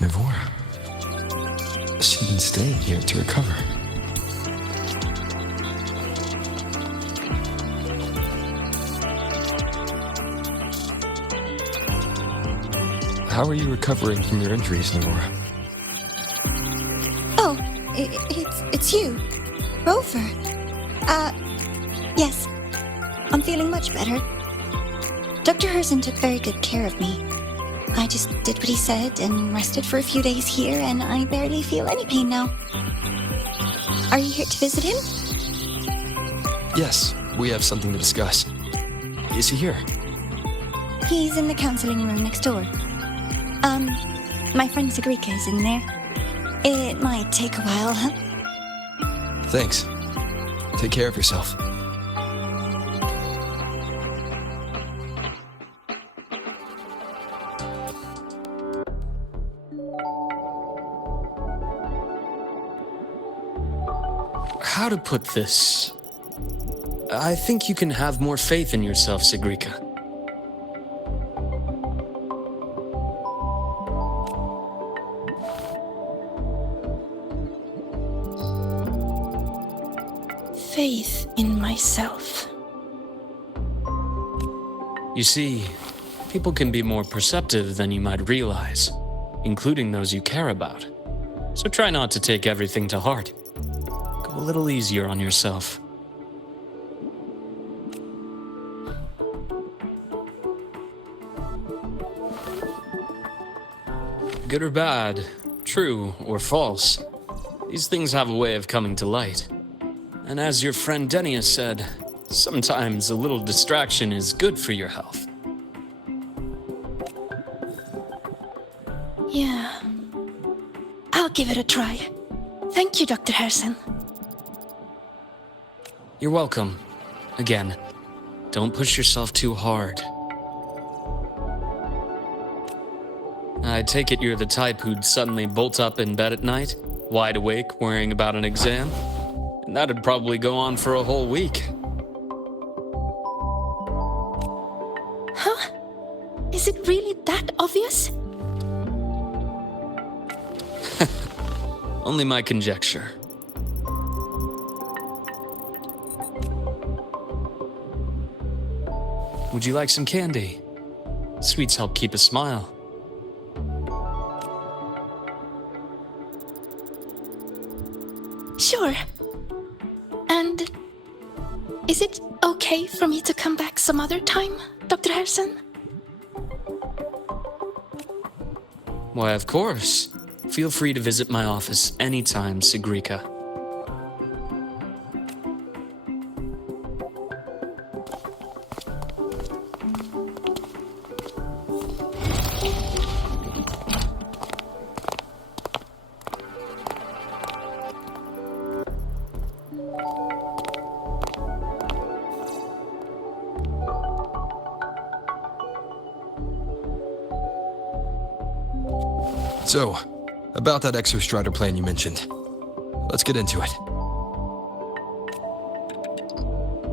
Navora. She's been staying here to recover. How are you recovering from your injuries, Navora? Oh, it's you. Rover. Yes. I'm feeling much better. Dr. Herson took very good care of me. I just did what he said and rested for a few days here, and I barely feel any pain now. Are you here to visit him? Yes, we have something to discuss. Is he here? He's in the counseling room next door. My friend Sigrika is in there. It might take a while, huh? Thanks. Take care of yourself. How to put this? I think you can have more faith in yourself, Sigrika. Faith in myself. You see, people can be more perceptive than you might realize, including those you care about. So try not to take everything to heart. Go a little easier on yourself. Good or bad, true or false, these things have a way of coming to light. And as your friend Denia said, sometimes a little distraction is good for your health. Yeah. I'll give it a try. Thank you, Dr. Harrison. You're welcome. Again, don't push yourself too hard. I take it you're the type who'd suddenly bolt up in bed at night, wide awake, worrying about an exam? And that'd probably go on for a whole week. Huh? Is it really that obvious? Only my conjecture. Would you like some candy? Sweets help keep a smile. Sure. And is it okay for me to come back some other time, Dr. Harrison? Why, of course. Feel free to visit my office anytime, Sigrika. So, about that exostrider plan you mentioned. Let's get into it.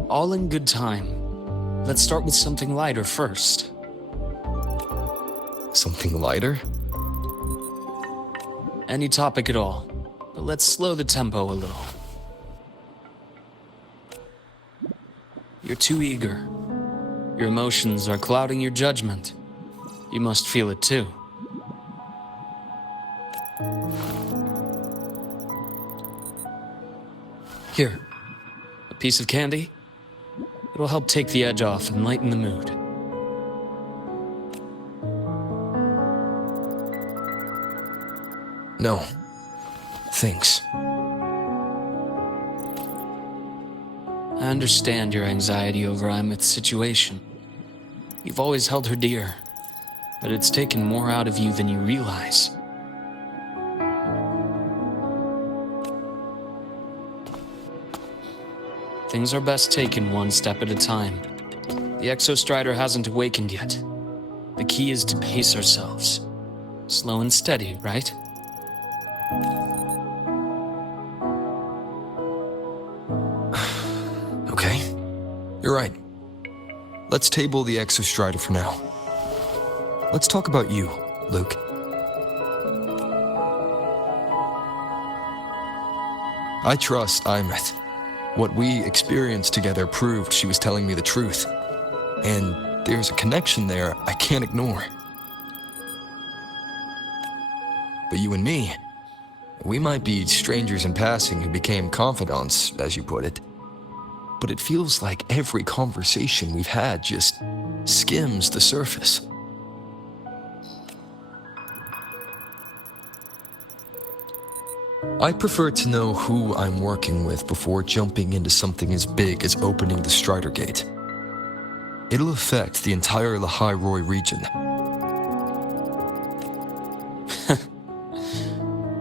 All in good time. Let's start with something lighter first. Something lighter? Any topic at all, but let's slow the tempo a little. You're too eager. Your emotions are clouding your judgment. You must feel it too. Here, a piece of candy. It'll help take the edge off and lighten the mood. No. Thanks. I understand your anxiety over Imith's situation. You've always held her dear, but it's taken more out of you than you realize. Things are best taken one step at a time. The Exostrider hasn't awakened yet. The key is to pace ourselves. Slow and steady, right? Okay. You're right. Let's table the Exostrider for now. Let's talk about you, Luke. I trust Imeth. What we experienced together proved she was telling me the truth. And there's a connection there I can't ignore. But you and me, we might be strangers in passing who became confidants, as you put it. But it feels like every conversation we've had just skims the surface. I prefer to know who I'm working with before jumping into something as big as opening the Strider Gate. It'll affect the entire Lahairoi region.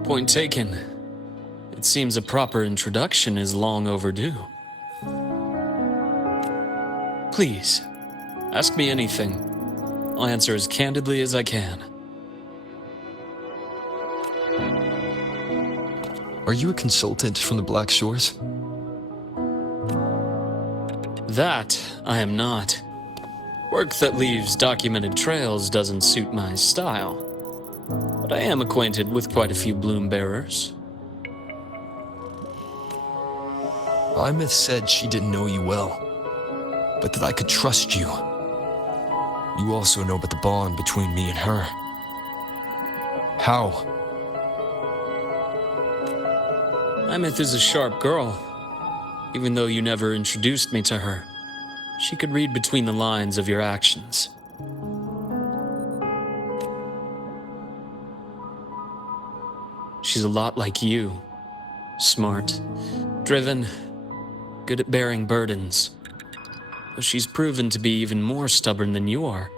Point taken. It seems a proper introduction is long overdue. Please, ask me anything. I'll answer as candidly as I can. Are you a consultant from the Black Shores? That I am not. Work that leaves documented trails doesn't suit my style. But I am acquainted with quite a few bloom bearers. Imeth said she didn't know you well, but that I could trust you. You also know about the bond between me and her. How? Imeth is a sharp girl. Even though you never introduced me to her, she could read between the lines of your actions. She's a lot like you. Smart, driven, good at bearing burdens. Though she's proven to be even more stubborn than you are.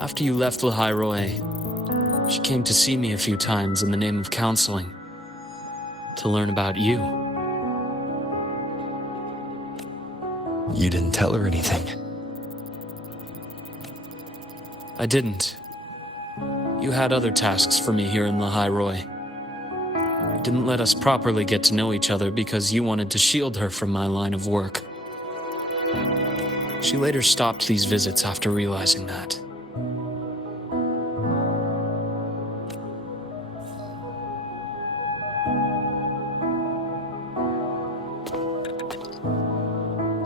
After you left Lahairoi, she came to see me a few times in the name of counseling, to learn about you. You didn't tell her anything. I didn't. You had other tasks for me here in Lahairoi. You didn't let us properly get to know each other because you wanted to shield her from my line of work. She later stopped these visits after realizing that.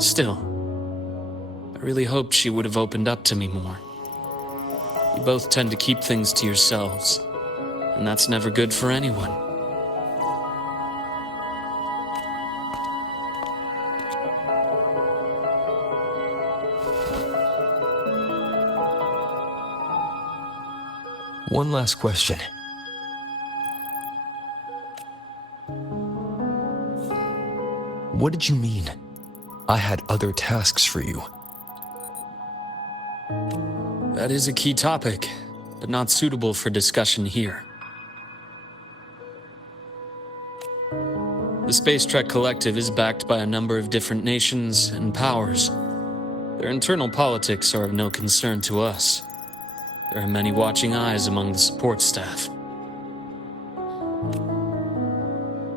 Still, I really hoped she would have opened up to me more. You both tend to keep things to yourselves, and that's never good for anyone. One last question. What did you mean? I had other tasks for you. That is a key topic, but not suitable for discussion here. The Space Trek Collective is backed by a number of different nations and powers. Their internal politics are of no concern to us. There are many watching eyes among the support staff.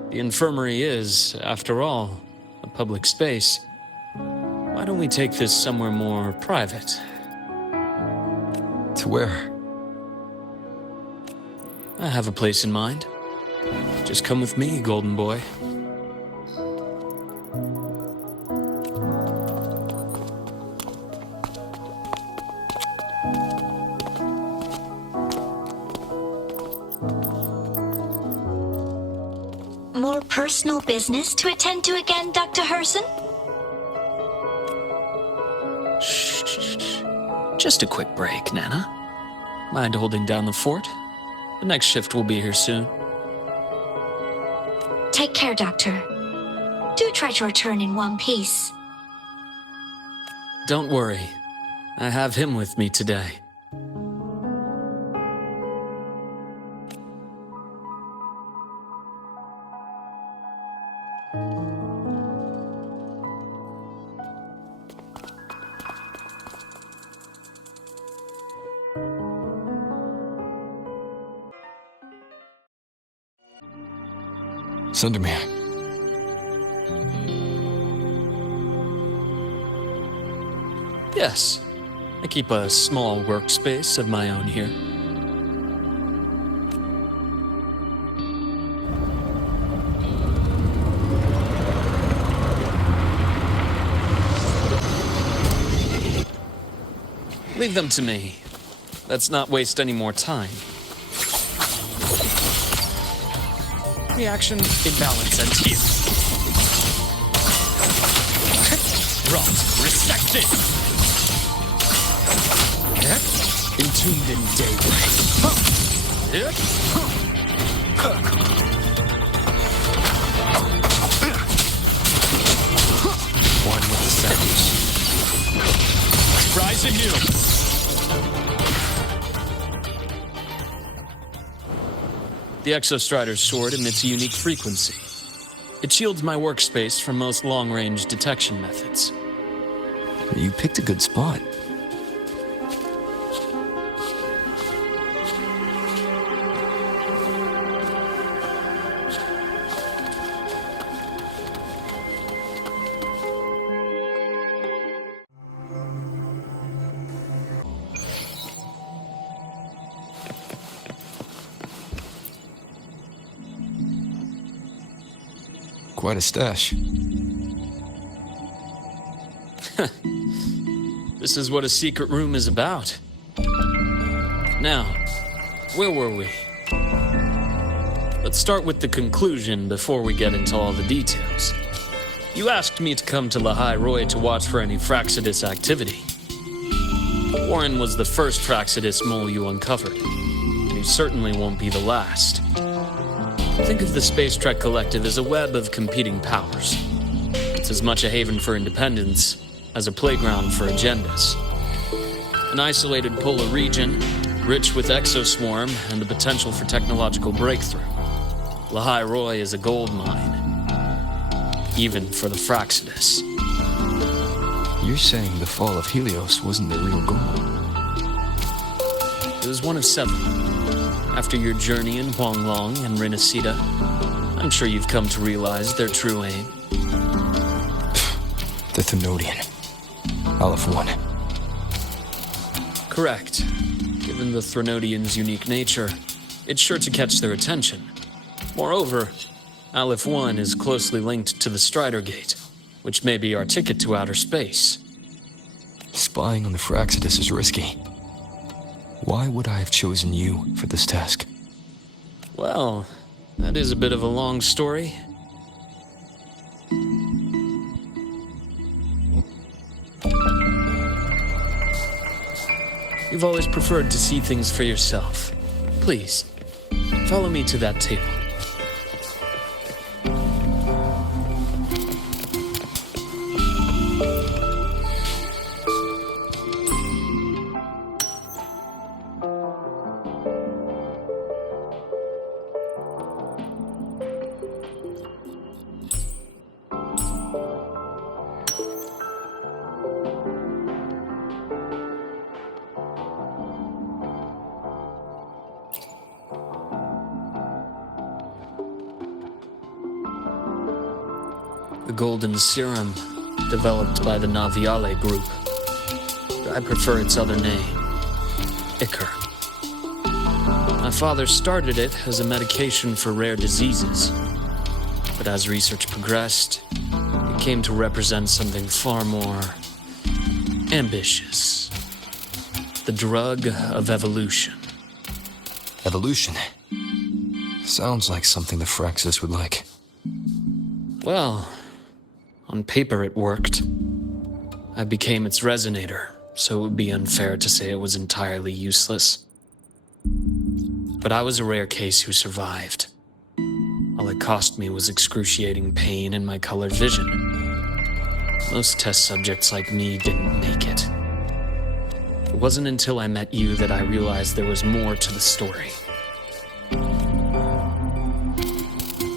The infirmary is, after all, a public space. Why don't we take this somewhere more private? To where? I have a place in mind. Just come with me, Golden Boy. More personal business to attend to again, Dr. Herson? Shh. Just a quick break, Nana. Mind holding down the fort? The next shift will be here soon. Take care, Doctor. Do try to return in one piece. Don't worry. I have him with me today. Sundermere. Yes. I keep a small workspace of my own here. Leave them to me. Let's not waste any more time. Reaction imbalance and here. Rot, resected. Entombed in daybreak. One with the savage. Rise anew. The Exostrider's sword emits a unique frequency. It shields my workspace from most long-range detection methods. You picked a good spot. Quite a stash. This is what a secret room is about. Now, where were we? Let's start with the conclusion before we get into all the details. You asked me to come to Lahai Roy to watch for any Fraxidus activity. Warren was the first Fraxidus mole you uncovered, and he certainly won't be the last. Think of the Space Trek Collective as a web of competing powers. It's as much a haven for independence as a playground for agendas. An isolated polar region, rich with exoswarm and the potential for technological breakthrough. Lahai Roy is a gold mine, even for the Fraxidus. You're saying the fall of Helios wasn't the real goal? It was one of 7. After your journey in Huanglong and Renacida, I'm sure you've come to realize their true aim. The Thenodian. Aleph 1. Correct. Given the Threnodian's unique nature, it's sure to catch their attention. Moreover, Aleph 1 is closely linked to the Strider Gate, which may be our ticket to outer space. Spying on the Fraxidus is risky. Why would I have chosen you for this task? Well, that is a bit of a long story. You've always preferred to see things for yourself. Please, follow me to that table. The golden serum, developed by the Naviale group. I prefer its other name, Ichor. My father started it as a medication for rare diseases, but as research progressed, it came to represent something far more ambitious. The drug of evolution. Evolution. Sounds like something the Fraxis would like. Well, on paper it worked. I became its resonator, so it would be unfair to say it was entirely useless. But I was a rare case who survived. All it cost me was excruciating pain and my colored vision. Most test subjects like me didn't make it. It wasn't until I met you that I realized there was more to the story.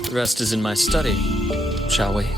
The rest is in my study, shall we?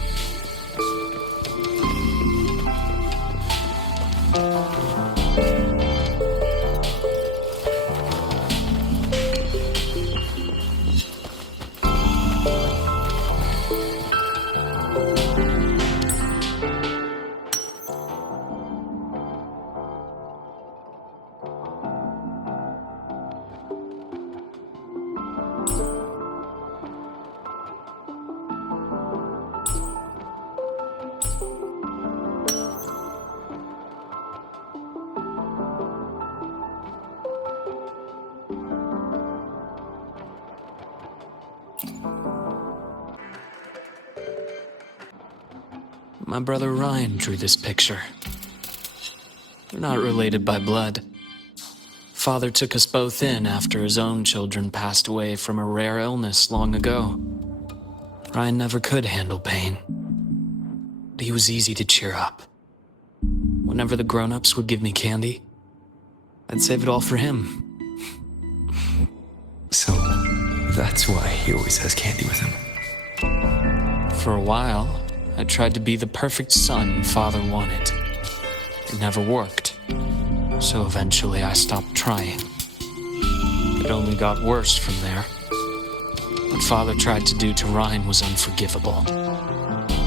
My brother Ryan drew this picture. We're not related by blood. Father took us both in after his own children passed away from a rare illness long ago. Ryan never could handle pain, but he was easy to cheer up. Whenever the grown-ups would give me candy, I'd save it all for him. So, that's why he always has candy with him. For a while, I tried to be the perfect son Father wanted. It never worked, so eventually I stopped trying. It only got worse from there. What Father tried to do to Ryan was unforgivable.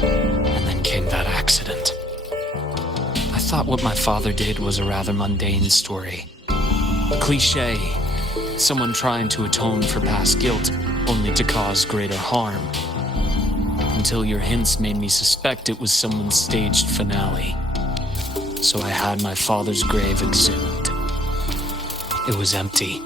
And then came that accident. I thought what my father did was a rather mundane story. A cliché, someone trying to atone for past guilt only to cause greater harm. Until your hints made me suspect it was someone's staged finale. So I had my father's grave exhumed. It was empty.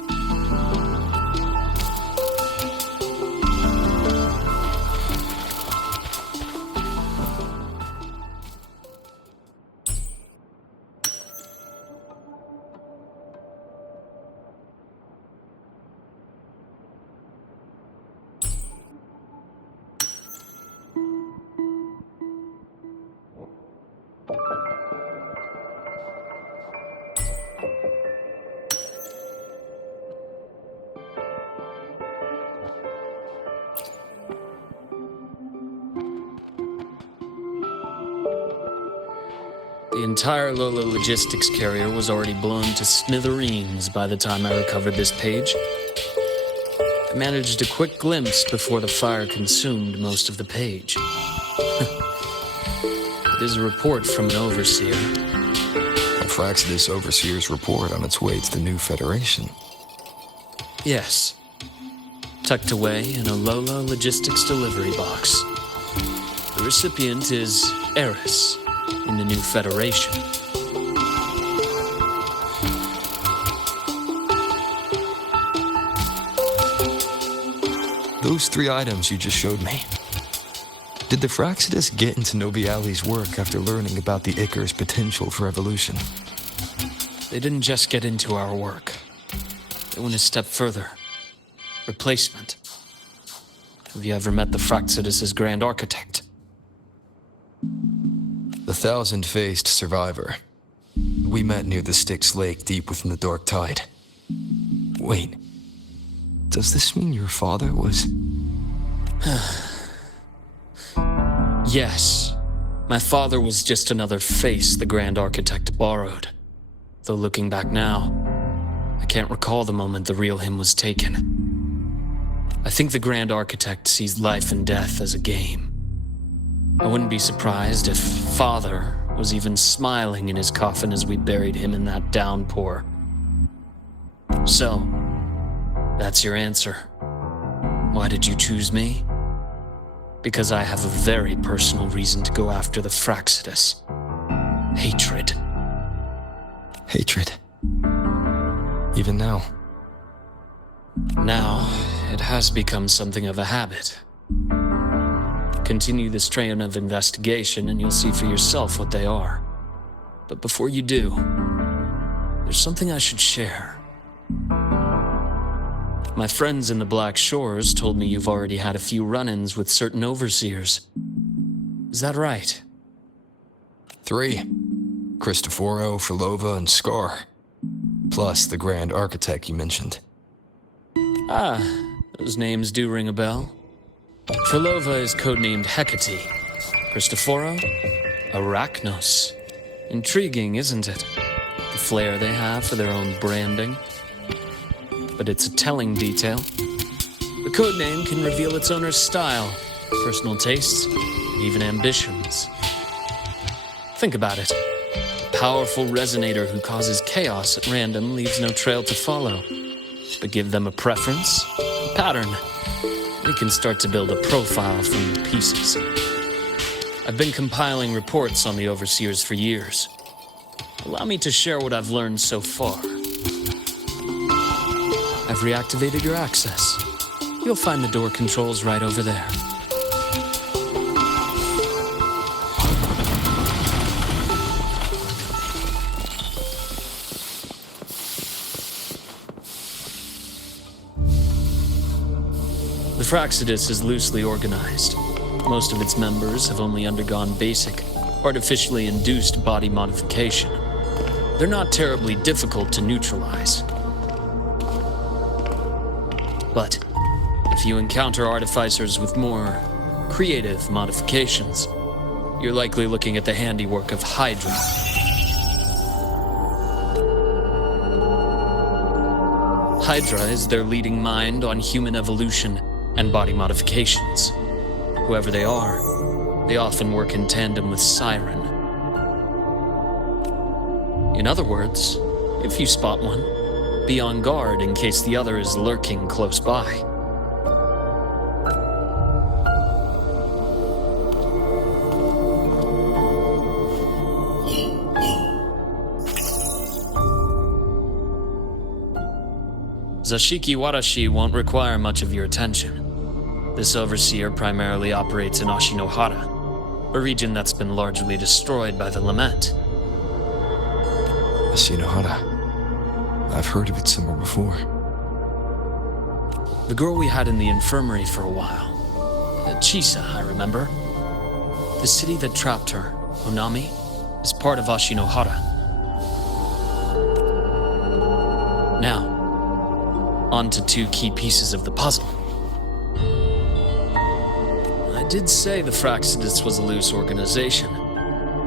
The entire Lola logistics carrier was already blown to smithereens by the time I recovered this page. I managed a quick glimpse before the fire consumed most of the page. It is a report from an overseer. A Fraxidus Overseer's report on its way to the new Federation. Yes. Tucked away in a Lola logistics delivery box. The recipient is Eris in the new Federation. Those 3 items you just showed me. Did the Fraxidus get into Nobiali's work after learning about the Icar's potential for evolution? They didn't just get into our work. They went a step further. Replacement. Have you ever met the Fraxidus' Grand Architect? The thousand-faced survivor. We met near the Styx Lake deep within the Dark Tide. Wait. Does this mean your father was... Yes. My father was just another face the Grand Architect borrowed. Though looking back now, I can't recall the moment the real him was taken. I think the Grand Architect sees life and death as a game. I wouldn't be surprised if Father was even smiling in his coffin as we buried him in that downpour. So, that's your answer. Why did you choose me? Because I have a very personal reason to go after the Fraxidus. Hatred. Hatred. Even now. Now, it has become something of a habit. Continue this train of investigation and you'll see for yourself what they are. But before you do, there's something I should share. My friends in the Black Shores told me you've already had a few run-ins with certain overseers. Is that right? 3. Cristoforo, Filova, and Scar. Plus the Grand Architect you mentioned. Ah, those names do ring a bell. Filova is codenamed Hecate. Cristoforo? Arachnos. Intriguing, isn't it? The flair they have for their own branding. But it's a telling detail. The codename can reveal its owner's style, personal tastes, and even ambitions. Think about it. A powerful resonator who causes chaos at random leaves no trail to follow. But give them a preference, a pattern. We can start to build a profile from the pieces. I've been compiling reports on the Overseers for years. Allow me to share what I've learned so far. I've reactivated your access. You'll find the door controls right over there. The Fraxidus is loosely organized. Most of its members have only undergone basic, artificially induced body modification. They're not terribly difficult to neutralize. But if you encounter artificers with more creative modifications, you're likely looking at the handiwork of Hydra. Hydra is their leading mind on human evolution and body modifications. Whoever they are, they often work in tandem with Siren. In other words, if you spot one, be on guard in case the other is lurking close by. Zashiki Warashi won't require much of your attention. This overseer primarily operates in Ashinohara, a region that's been largely destroyed by the Lament. Ashinohara. I've heard of it somewhere before. The girl we had in the infirmary for a while. Chisa, I remember. The city that trapped her, Onami, is part of Ashinohara. Now, on to two key pieces of the puzzle. I did say the Fraxidus was a loose organization,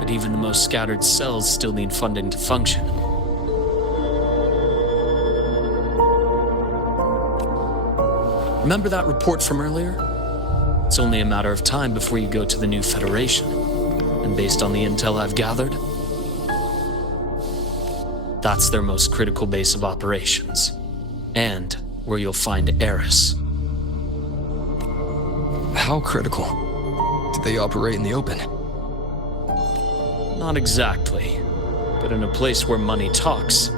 but even the most scattered cells still need funding to function. Remember that report from earlier? It's only a matter of time before you go to the new Federation. And based on the intel I've gathered, that's their most critical base of operations. And where you'll find Eris. How critical? Do they operate in the open? Not exactly. But in a place where money talks,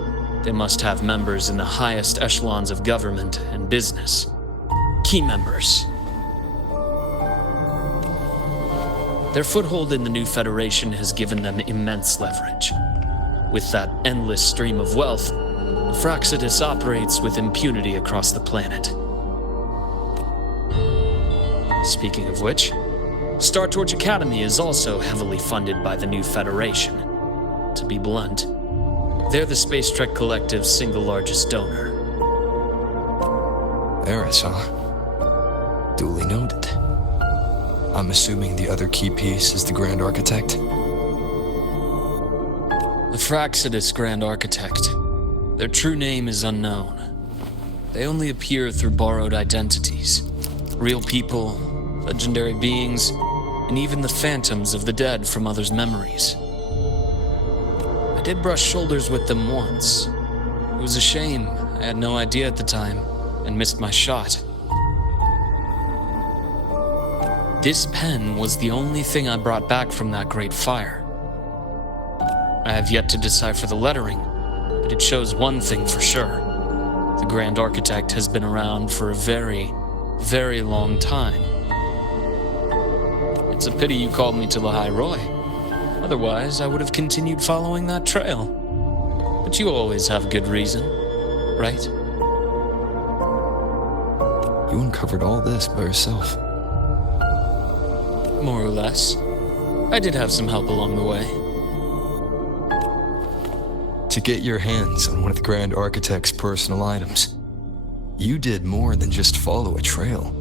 they must have members in the highest echelons of government and business. Key members. Their foothold in the new Federation has given them immense leverage. With that endless stream of wealth, Fraxidus operates with impunity across the planet. Speaking of which, Star Torch Academy is also heavily funded by the new Federation. To be blunt, they're the Space Trek Collective's single largest donor. Eris, huh? Duly noted. I'm assuming the other key piece is the Grand Architect? The Fraxidus Grand Architect. Their true name is unknown. They only appear through borrowed identities. Real people, legendary beings, and even the phantoms of the dead from others' memories. I did brush shoulders with them once. It was a shame. I had no idea at the time, and missed my shot. This pen was the only thing I brought back from that great fire. I have yet to decipher the lettering, but it shows one thing for sure. The Grand Architect has been around for a very, very long time. It's a pity you called me to the High Roy. Otherwise, I would have continued following that trail. But you always have good reason, right? You uncovered all this by yourself. More or less. I did have some help along the way. To get your hands on one of the Grand Architect's personal items, you did more than just follow a trail.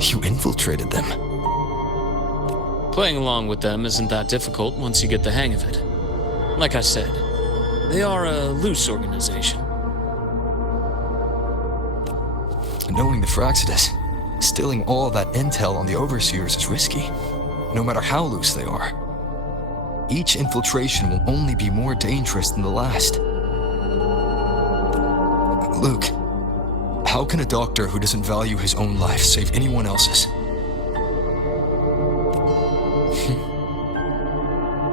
You infiltrated them. Playing along with them isn't that difficult once you get the hang of it. Like I said, they are a loose organization. Knowing the Fraxidus, stealing all that intel on the Overseers is risky, no matter how loose they are. Each infiltration will only be more dangerous than the last. Luke, how can a doctor who doesn't value his own life save anyone else's?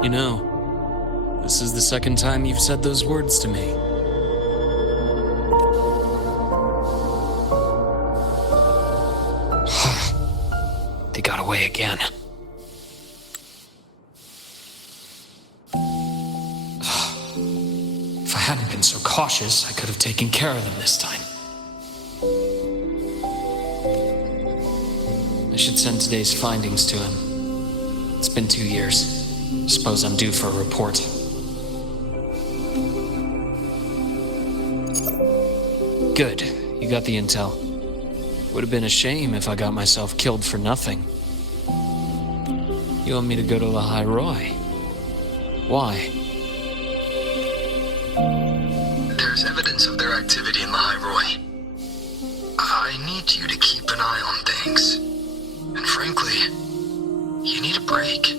You know, this is the second time you've said those words to me. They got away again. If I hadn't been so cautious, I could have taken care of them this time. should send today's findings to him. It's been 2 years. Suppose I'm due for a report. Good. You got the intel. Would have been a shame if I got myself killed for nothing. You want me to go to the High Roy? Why? There's evidence of their activity in the High Roy. I need you to keep an eye on things. And frankly, you need a break.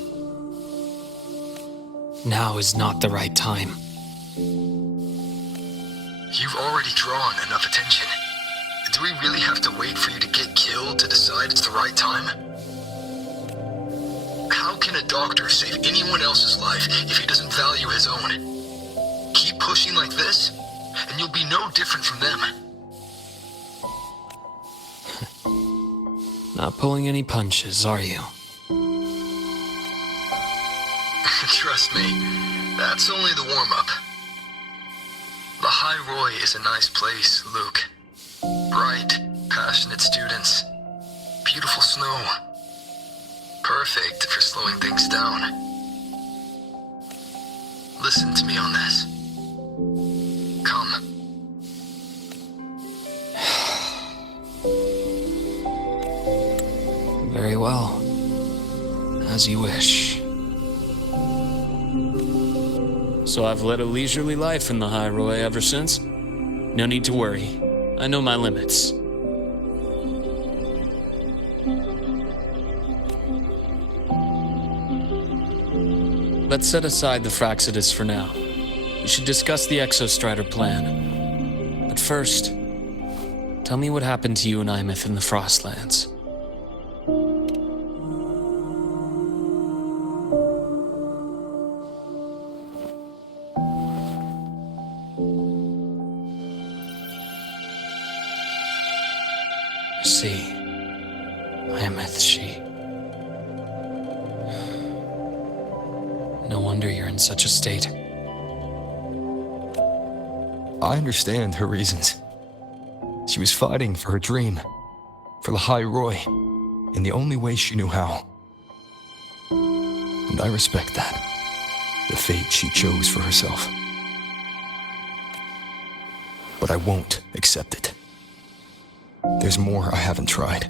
Now is not the right time. You've already drawn enough attention. Do we really have to wait for you to get killed to decide it's the right time? How can a doctor save anyone else's life if he doesn't value his own? Keep pushing like this, and you'll be no different from them. Not pulling any punches, are you? Trust me, that's only the warm-up. The High Roy is a nice place, Luke. Bright, passionate students. Beautiful snow. Perfect for slowing things down. Listen to me on this. Come. Very well. As you wish. So I've led a leisurely life in the High Roy ever since. No need to worry. I know my limits. Let's set aside the Fraxidus for now. We should discuss the Exostrider plan. But first, tell me what happened to you and Imeth in the Frostlands. See, Imeth, she. No wonder you're in such a state. I understand her reasons. She was fighting for her dream, for the High Roy, in the only way she knew how. And I respect that, the fate she chose for herself. But I won't accept it. There's more I haven't tried.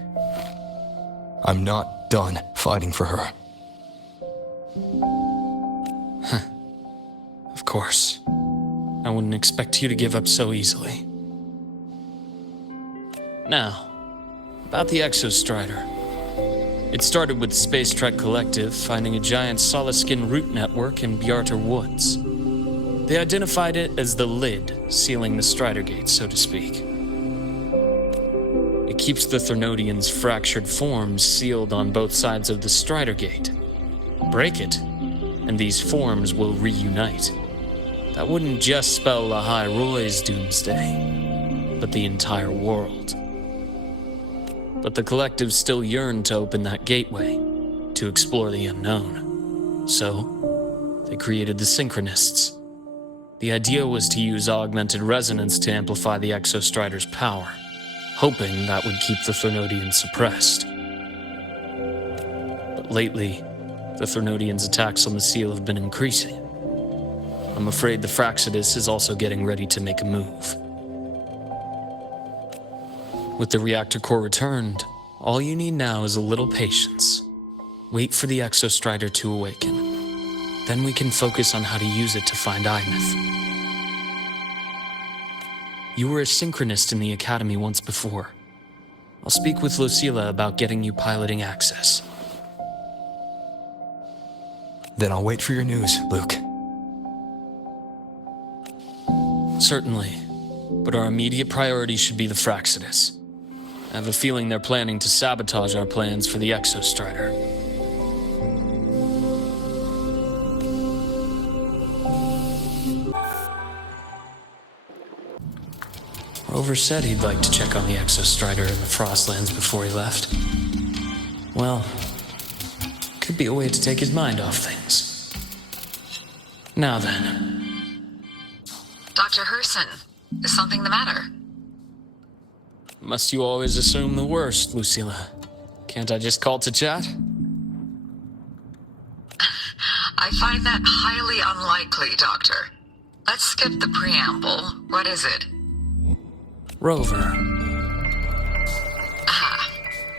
I'm not done fighting for her. Of course. I wouldn't expect you to give up so easily. Now, about the Exostrider. It started with Space Trek Collective finding a giant solid-skin root network in Bjarter Woods. They identified it as the lid, sealing the Strider Gate, so to speak. It keeps the Thernodians' fractured forms sealed on both sides of the Strider Gate. Break it, and these forms will reunite. That wouldn't just spell the High Roy's doomsday, but the entire world. But the Collective still yearned to open that gateway, to explore the unknown. So, they created the Synchronists. The idea was to use augmented resonance to amplify the Exostrider's power, hoping that would keep the Thernodians suppressed. But lately, the Thernodians' attacks on the seal have been increasing. I'm afraid the Fraxidus is also getting ready to make a move. With the reactor core returned, all you need now is a little patience. Wait for the Exostrider to awaken. Then we can focus on how to use it to find Imeth. You were a synchronist in the Academy once before. I'll speak with Lucilla about getting you piloting access. Then I'll wait for your news, Luke. Certainly, but our immediate priority should be the Fraxidus. I have a feeling they're planning to sabotage our plans for the Exostrider. Rover said he'd like to check on the Exostrider in the Frostlands before he left. Well, could be a way to take his mind off things. Now then. Dr. Herson, is something the matter? Must you always assume the worst, Lucilla? Can't I just call to chat? I find that highly unlikely, Doctor. Let's skip the preamble. What is it? Rover.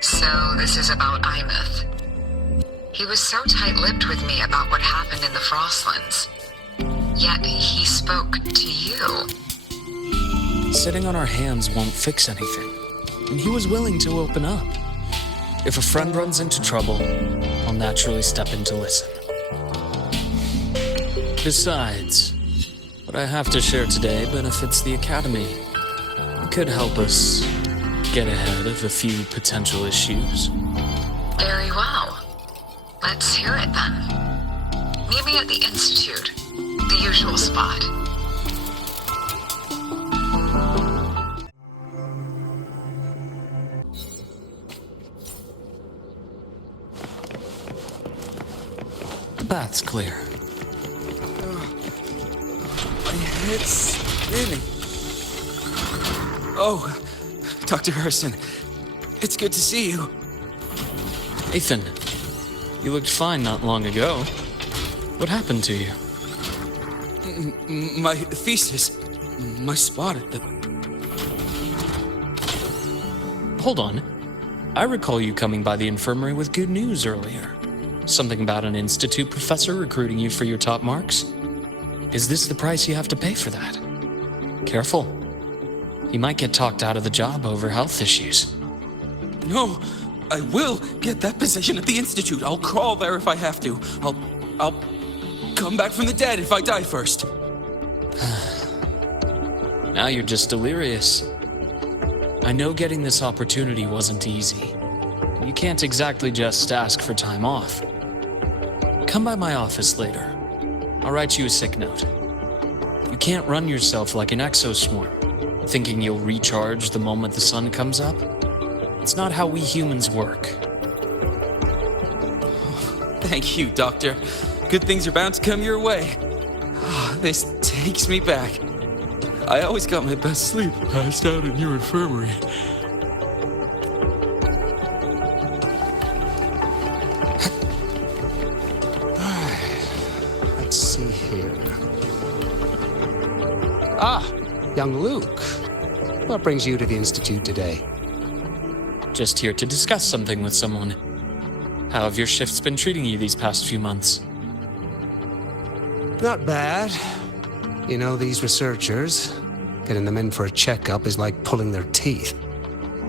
So this is about Imeth. He was so tight-lipped with me about what happened in the Frostlands. Yet he spoke to you. Sitting on our hands won't fix anything, and he was willing to open up. If a friend runs into trouble, I'll naturally step in to listen. Besides, what I have to share today benefits the Academy. It could help us get ahead of a few potential issues. Very well. Let's hear it then. Meet me at the Institute, the usual spot. The bath's clear. My head's spinning. Oh, Dr. Herson, it's good to see you. Ethan, you looked fine not long ago. What happened to you? My thesis, my spot at the... Hold on. I recall you coming by the infirmary with good news earlier. Something about an institute professor recruiting you for your top marks? Is this the price you have to pay for that? Careful. You might get talked out of the job over health issues. No, I will get that position at the Institute. I'll crawl there if I have to. I'll come back from the dead if I die first. Now you're just delirious. I know getting this opportunity wasn't easy. You can't exactly just ask for time off. Come by my office later. I'll write you a sick note. You can't run yourself like an exoswarm, thinking you'll recharge the moment the sun comes up. It's not how we humans work. Thank you, Doctor. Good things are bound to come your way. This takes me back. I always got my best sleep passed out in your infirmary. Let's see here. Ah, young Luke. What brings you to the Institute today? Just here to discuss something with someone. How have your shifts been treating you these past few months? Not bad. You know, these researchers, getting them in for a checkup is like pulling their teeth.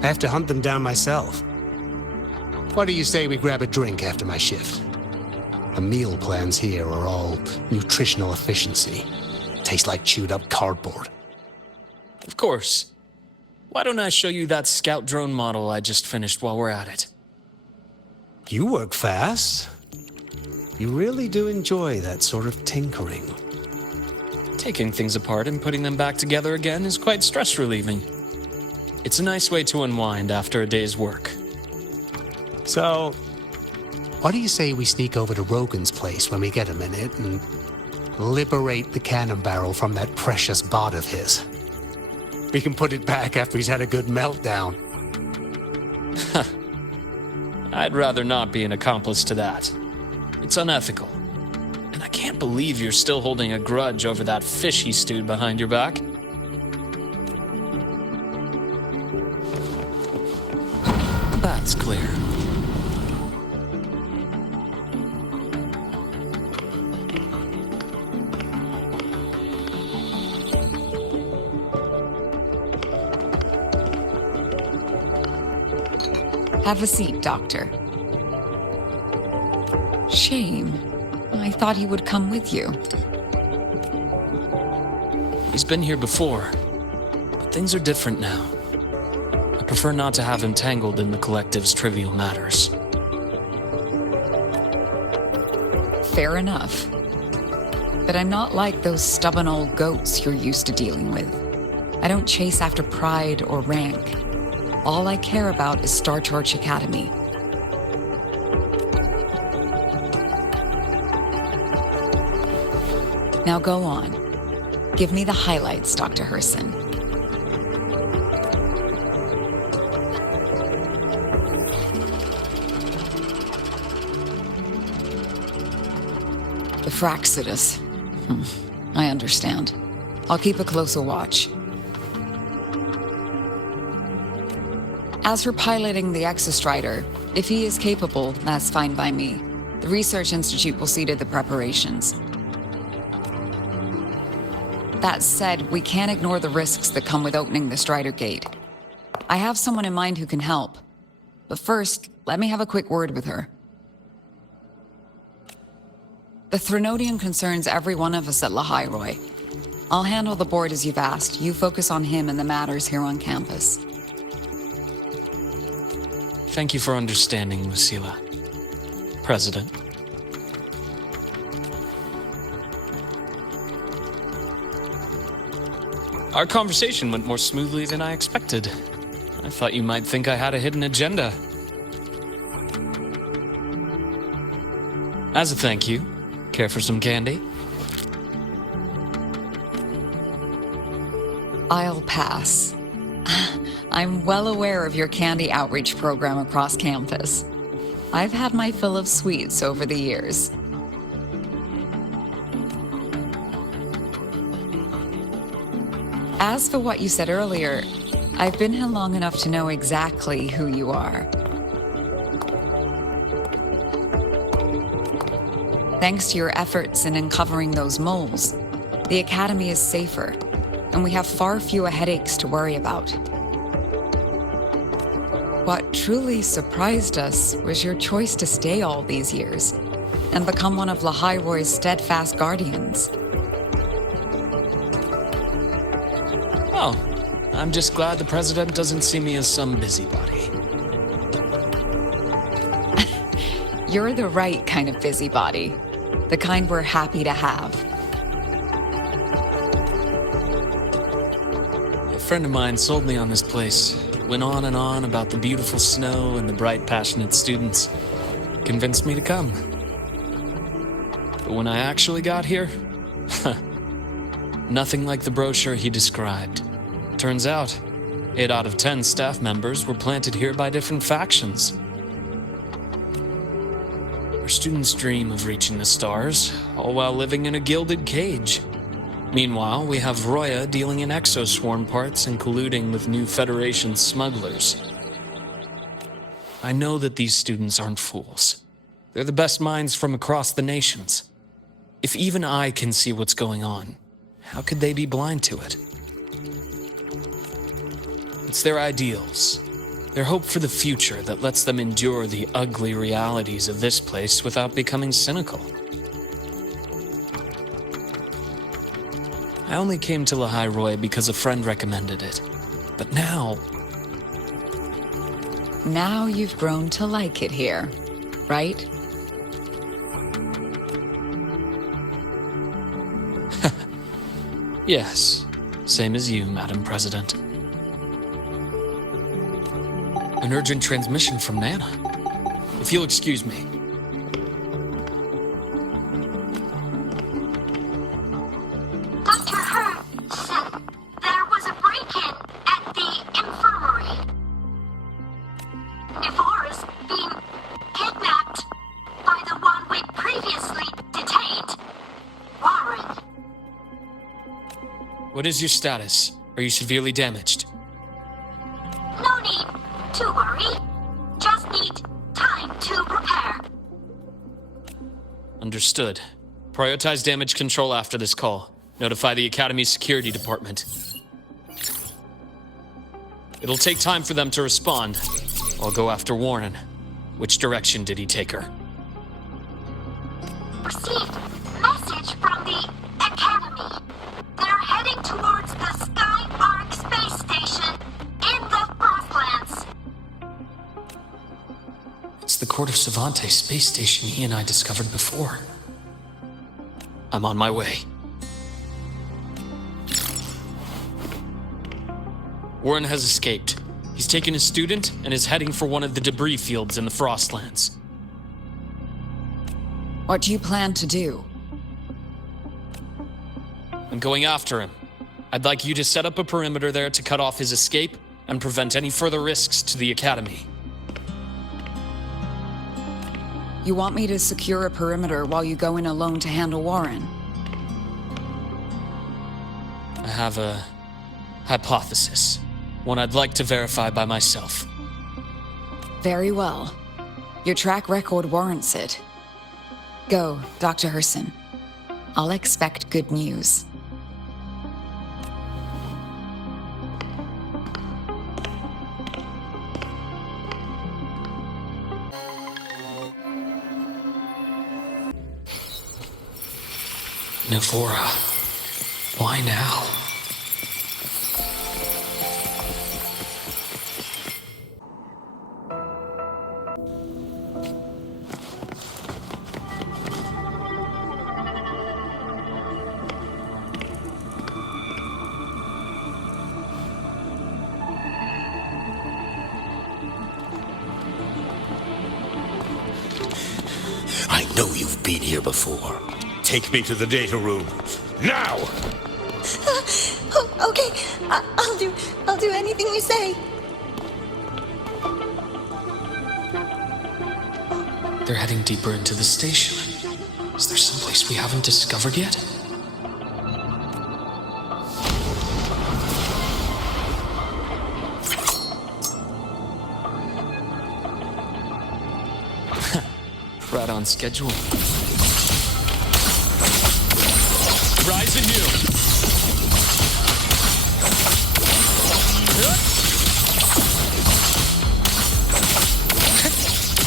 I have to hunt them down myself. What do you say we grab a drink after my shift? The meal plans here are all nutritional efficiency. Taste like chewed up cardboard. Of course. Why don't I show you that scout drone model I just finished while we're at it? You work fast. You really do enjoy that sort of tinkering. Taking things apart and putting them back together again is quite stress relieving. It's a nice way to unwind after a day's work. So, what do you say we sneak over to Rogan's place when we get a minute and liberate the cannon barrel from that precious bot of his? We can put it back after he's had a good meltdown. I'd rather not be an accomplice to that. It's unethical. And I can't believe you're still holding a grudge over that fish he stewed behind your back. That's clear. Have a seat, Doctor. Shame. I thought he would come with you. He's been here before, but things are different now. I prefer not to have him tangled in the collective's trivial matters. Fair enough. But I'm not like those stubborn old goats you're used to dealing with. I don't chase after pride or rank. All I care about is Star Torch Academy. Now go on. Give me the highlights, Dr. Herson. Fraxidus. I understand. I'll keep a closer watch. As for piloting the Exostrider, if he is capable, that's fine by me. The Research Institute will see to the preparations. That said, we can't ignore the risks that come with opening the Strider Gate. I have someone in mind who can help. But first, let me have a quick word with her. The Threnodian concerns every one of us at Lahairoi. I'll handle the board as you've asked. You focus on him and the matters here on campus. Thank you for understanding, Lucilla. President. Our conversation went more smoothly than I expected. I thought you might think I had a hidden agenda. As a thank you, care for some candy? I'll pass. I'm well aware of your candy outreach program across campus. I've had my fill of sweets over the years. As for what you said earlier, I've been here long enough to know exactly who you are. Thanks to your efforts in uncovering those moles, the Academy is safer, and we have far fewer headaches to worry about. What truly surprised us was your choice to stay all these years and become one of Lahairoi's steadfast guardians. Oh, I'm just glad the President doesn't see me as some busybody. You're the right kind of busybody, the kind we're happy to have. A friend of mine sold me on this place. Went on and on about the beautiful snow and the bright, passionate students. Convinced me to come. But when I actually got here, nothing like the brochure he described. Turns out, 8 out of 10 staff members were planted here by different factions. Our students dream of reaching the stars, all while living in a gilded cage. Meanwhile, we have Roya dealing in exoswarm parts and colluding with new Federation smugglers. I know that these students aren't fools. They're the best minds from across the nations. If even I can see what's going on, how could they be blind to it? It's their ideals, their hope for the future that lets them endure the ugly realities of this place without becoming cynical. I only came to Lahairoi because a friend recommended it. But now... Now you've grown to like it here, right? Yes, same as you, Madam President. An urgent transmission from Nana. If you'll excuse me. Dr. Hurd said there was a break-in at the infirmary. Nevora's being kidnapped by the one we previously detained, Wuthering. What is your status? Are you severely damaged? No need to worry. Just need time to prepare. Understood. Prioritize damage control after this call. Notify the Academy Security Department. It'll take time for them to respond. I'll go after Warren. Which direction did he take her? Received message from the Academy. They're heading towards the Sky Arc space station in the Frostlands. It's the Court of Savante space station he and I discovered before. I'm on my way. Warren has escaped. He's taken a student and is heading for one of the debris fields in the Frostlands. What do you plan to do? I'm going after him. I'd like you to set up a perimeter there to cut off his escape and prevent any further risks to the Academy. You want me to secure a perimeter while you go in alone to handle Warren? I have a hypothesis. One I'd like to verify by myself. Very well. Your track record warrants it. Go, Dr. Herson. I'll expect good news. Navora. Why now? I know you've been here before. Take me to the data room. Now! Okay, I'll do anything you say. They're heading deeper into the station. Is there someplace we haven't discovered yet? Right on schedule. Rise anew!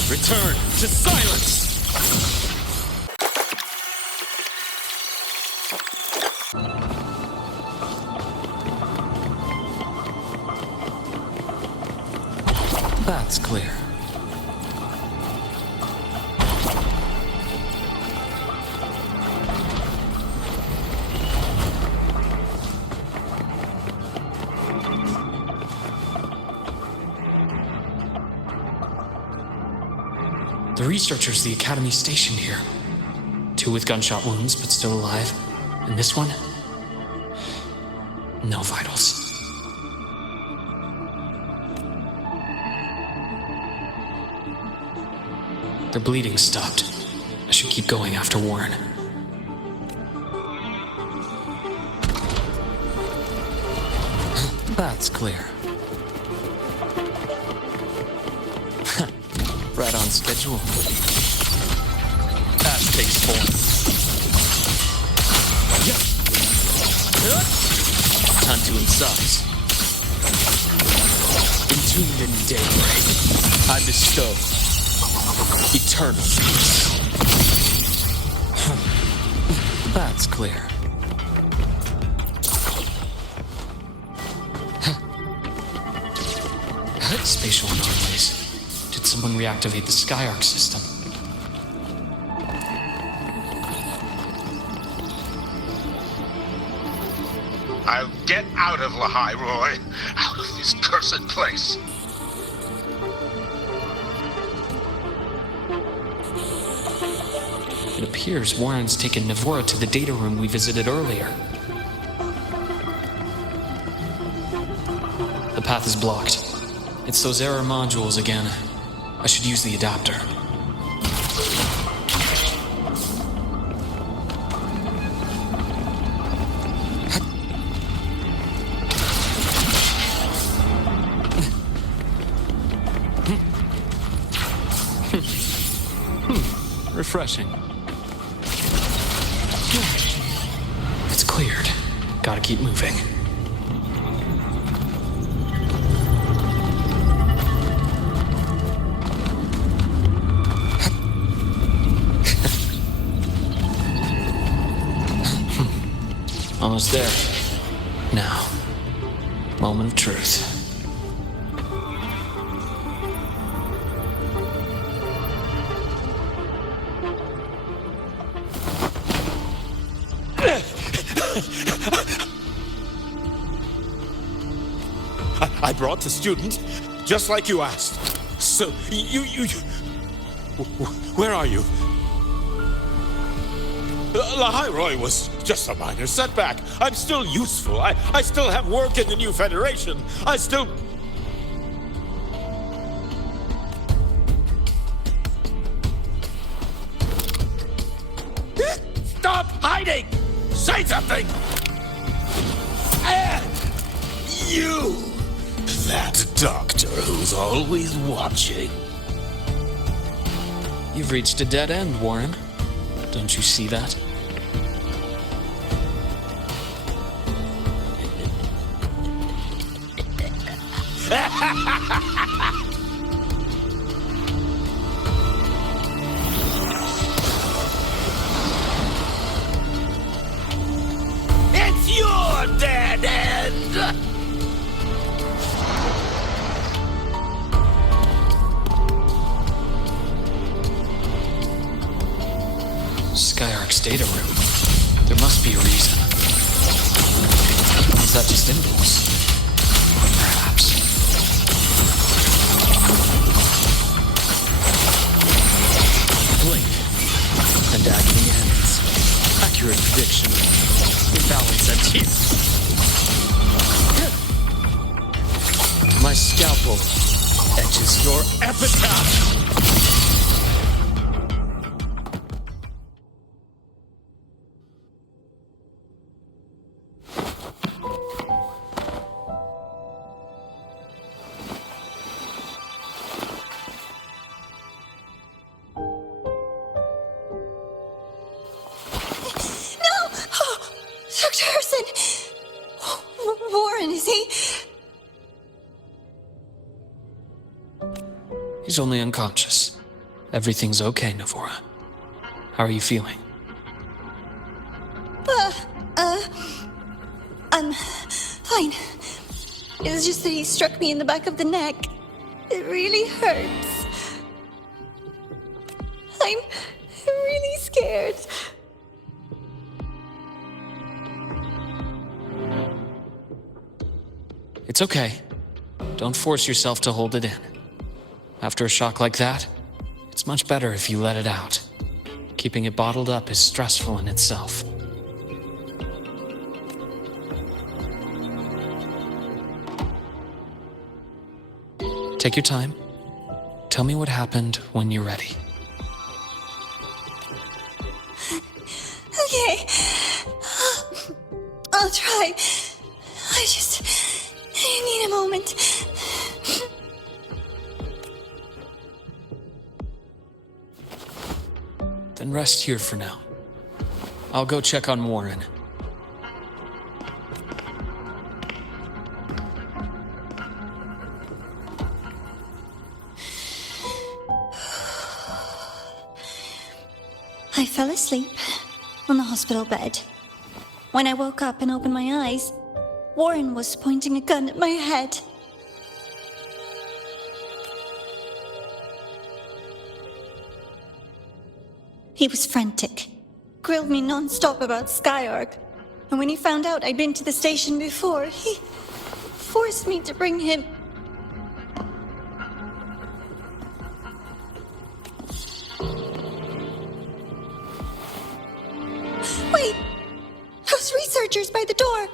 Return to silence! That's clear. The researchers the Academy stationed here. 2 with gunshot wounds, but still alive. And this one? No vitals. Their bleeding stopped. I should keep going after Warren. That's clear. Right on schedule. Path takes form. Yep. Time to incise. Entombed in daybreak, I bestow eternal peace. That's clear. Spatial anomalies. Did someone reactivate the Skyarc system? I'll get out of Lahai, Roy. Out of this cursed place. It appears Warren's taken Navora to the data room we visited earlier. The path is blocked. It's those error modules again. I should use the adapter. Refreshing. It's cleared. Gotta keep moving. Almost there. Now, moment of truth. I brought the student, just like you asked. So, you... Where are you? Lahai Roy was just a minor setback. I'm still useful. I still have work in the new Federation. I still... say something! And you! That doctor who's always watching. You've reached a dead end, Warren. Don't you see that? It's your dead end! Skyark's data room. There must be a reason. Is that just impulse? Or perhaps... Blink, and agony ends. Accurate prediction. Balance at you. My scalpel etches your epitaph. Dr. Herson! Warren, is he? He's only unconscious. Everything's okay, Navora. How are you feeling? I'm fine. It's just that he struck me in the back of the neck. It really hurts. I'm really scared. It's okay. Don't force yourself to hold it in. After a shock like that, it's much better if you let it out. Keeping it bottled up is stressful in itself. Take your time. Tell me what happened when you're ready. Okay. I'll try. I need a moment. Then rest here for now. I'll go check on Warren. I fell asleep on the hospital bed. When I woke up and opened my eyes, Warren was pointing a gun at my head. He was frantic, grilled me non-stop about Skyark, and when he found out I'd been to the station before, he forced me to bring him. Wait! Those researchers by the door!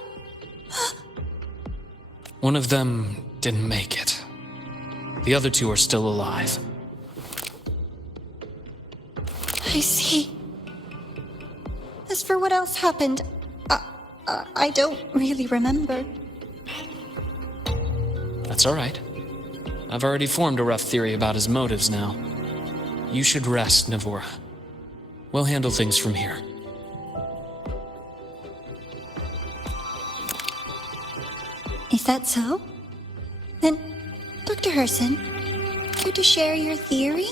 One of them didn't make it. The other two are still alive. I see. As for what else happened, I don't really remember. That's all right. I've already formed a rough theory about his motives now. You should rest, Navora. We'll handle things from here. Is that so? Then, Dr. Herson, care to share your theory?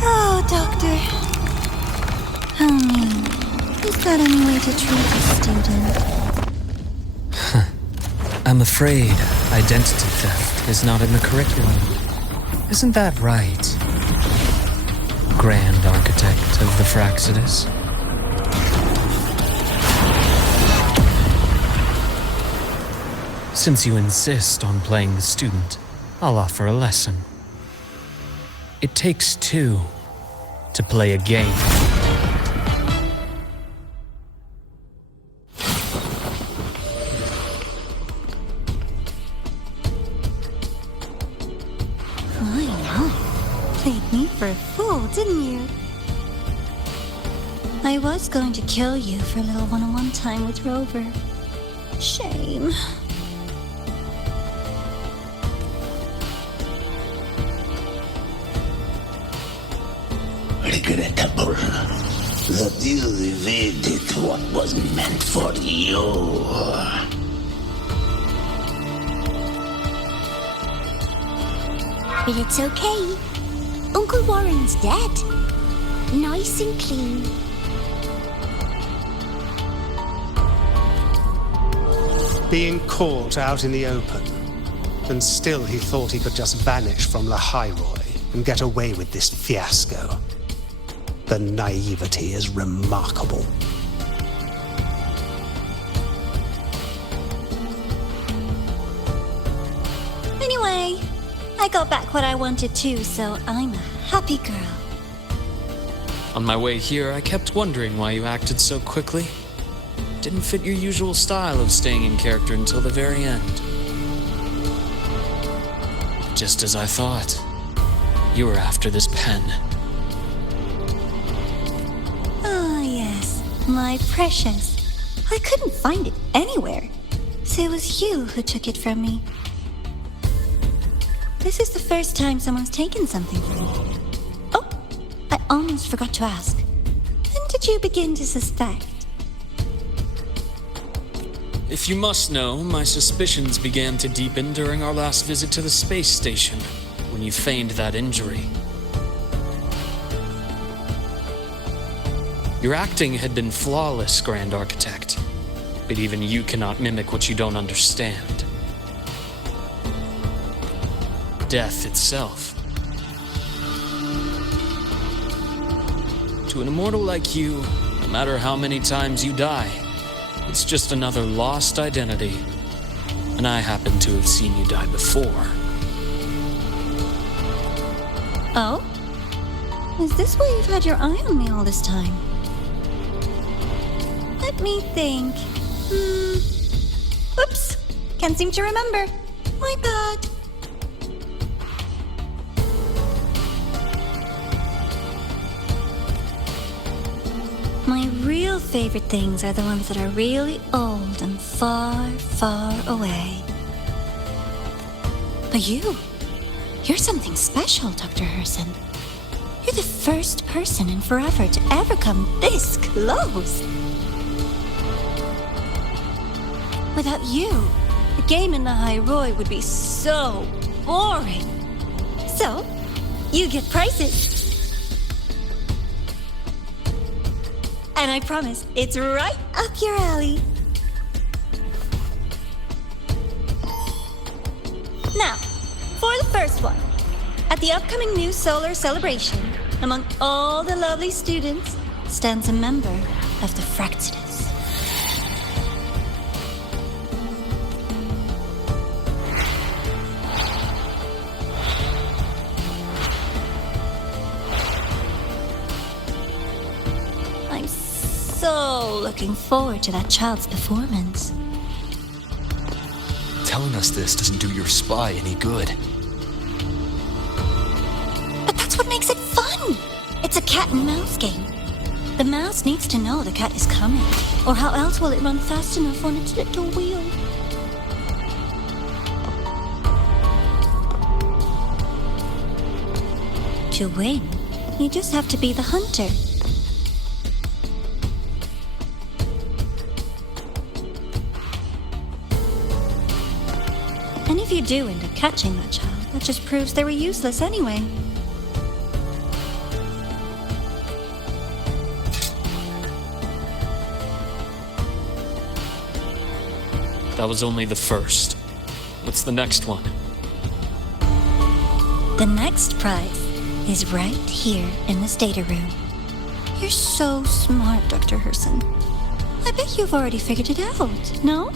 Oh, Doctor. Is that any way to treat a student? I'm afraid identity theft is not in the curriculum. Isn't that right? Grand Architect of the Fraxidus. Since you insist on playing the student, I'll offer a lesson. It takes two to play a game. I know. Played me for a fool, didn't you? I was going to kill you for a little one-on-one time with Rover. Shame. Regrettable that you evaded what was meant for you. But it's okay. Uncle Warren's dead. Nice and clean. Being caught out in the open. And still he thought he could just vanish from Lahairoi and get away with this fiasco. The naivety is remarkable. Anyway, I got back what I wanted too, so I'm a happy girl. On my way here, I kept wondering why you acted so quickly. Didn't fit your usual style of staying in character until the very end. Just as I thought. You were after this pen. Ah, yes, my precious. I couldn't find it anywhere, so it was you who took it from me. This is the first time someone's taken something from me. Oh, I almost forgot to ask. When did you begin to suspect? If you must know, my suspicions began to deepen during our last visit to the space station, when you feigned that injury. Your acting had been flawless, Grand Architect, but even you cannot mimic what you don't understand. Death itself. To an immortal like you, no matter how many times you die, it's just another lost identity. And I happen to have seen you die before. Oh? Is this why you've had your eye on me all this time? Let me think. Oops. Can't seem to remember. My bad. My real favorite things are the ones that are really old and far, far away. But you're something special, Dr. Herson. You're the first person in forever to ever come this close. Without you, the game in Lahairoi would be so boring. So, you get prizes. And I promise, it's right up your alley. Now, for the first one. At the upcoming new solar celebration, among all the lovely students, stands a member of the Fraxidus. I'm so looking forward to that child's performance. Telling us this doesn't do your spy any good. But that's what makes it fun! It's a cat and mouse game. The mouse needs to know the cat is coming, or how else will it run fast enough on its little wheel? To win, you just have to be the hunter. And if you do end up catching that child, that just proves they were useless anyway. That was only the first. What's the next one? The next prize is right here in this data room. You're so smart, Dr. Herson. I bet you've already figured it out, no?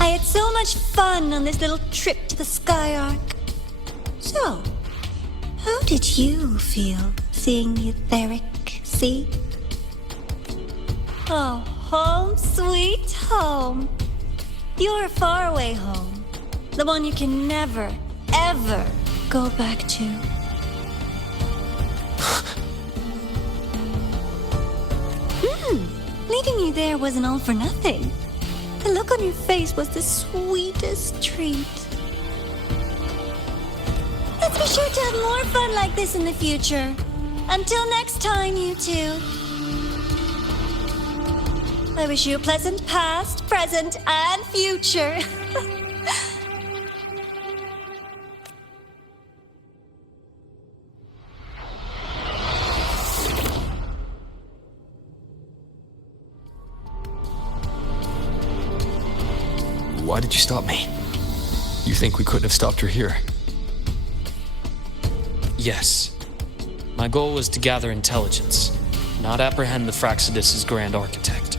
I had so much fun on this little trip to the Sky Arc. So, how did you feel seeing the etheric sea? Oh, home sweet home. Your faraway home. The one you can never, ever go back to. Leading you there wasn't all for nothing. The look on your face was the sweetest treat. Let's be sure to have more fun like this in the future. Until next time, you two. I wish you a pleasant past, present, and future. Why did you stop me? You think we couldn't have stopped her here? Yes. My goal was to gather intelligence, not apprehend the Fraxidus' grand architect.